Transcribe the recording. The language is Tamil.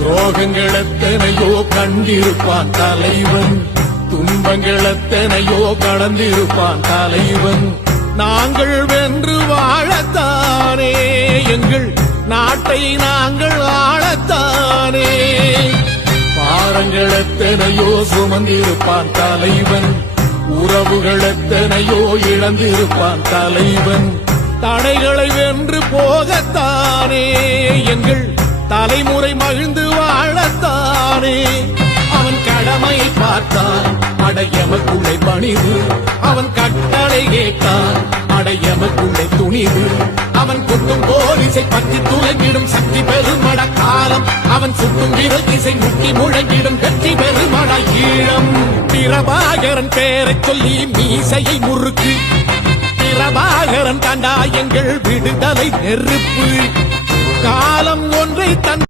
துரோகங்கள் எத்தனையோ கண்டிருப்பான் தலைவன், துன்பங்கள் எத்தனையோ கடந்திருப்பான் தலைவன். நாங்கள் வென்று வாழத்தானே, எங்கள் நாட்டை நாங்கள் ஆளத்தானே. பாரங்கள் எத்தனையோ சுமந்திருப்பான் தலைவன், உறவுகள் எத்தனையோ இழந்திருப்பான் தலைவன். தடைகளை வென்று போகத்தானே, எங்கள் தலைமுறை மகிழ்ந்து வாழத்தானே. அவன் கடமையை பார்த்தான், அடையமக்குள்ளே பணிவு. அவன் கட்டளை கேட்டான், அடையமக்குள்ளே துணிவு. அவன் குத்தும் போலீசை பற்றி துளைக்கிடும் சக்தி பெருமட காலம். அவன் சுட்டும் விரல் திசை முட்டி முழங்கிடும் வெற்றி பெருமட ஈழம். பிரபாகரன் பேரைச் சொல்லி மீசையை முறுக்கு. பிரபாகரன் தாண்டா எங்கள் விடுதலை நெருப்பு. காலம் ஒன்றை தன்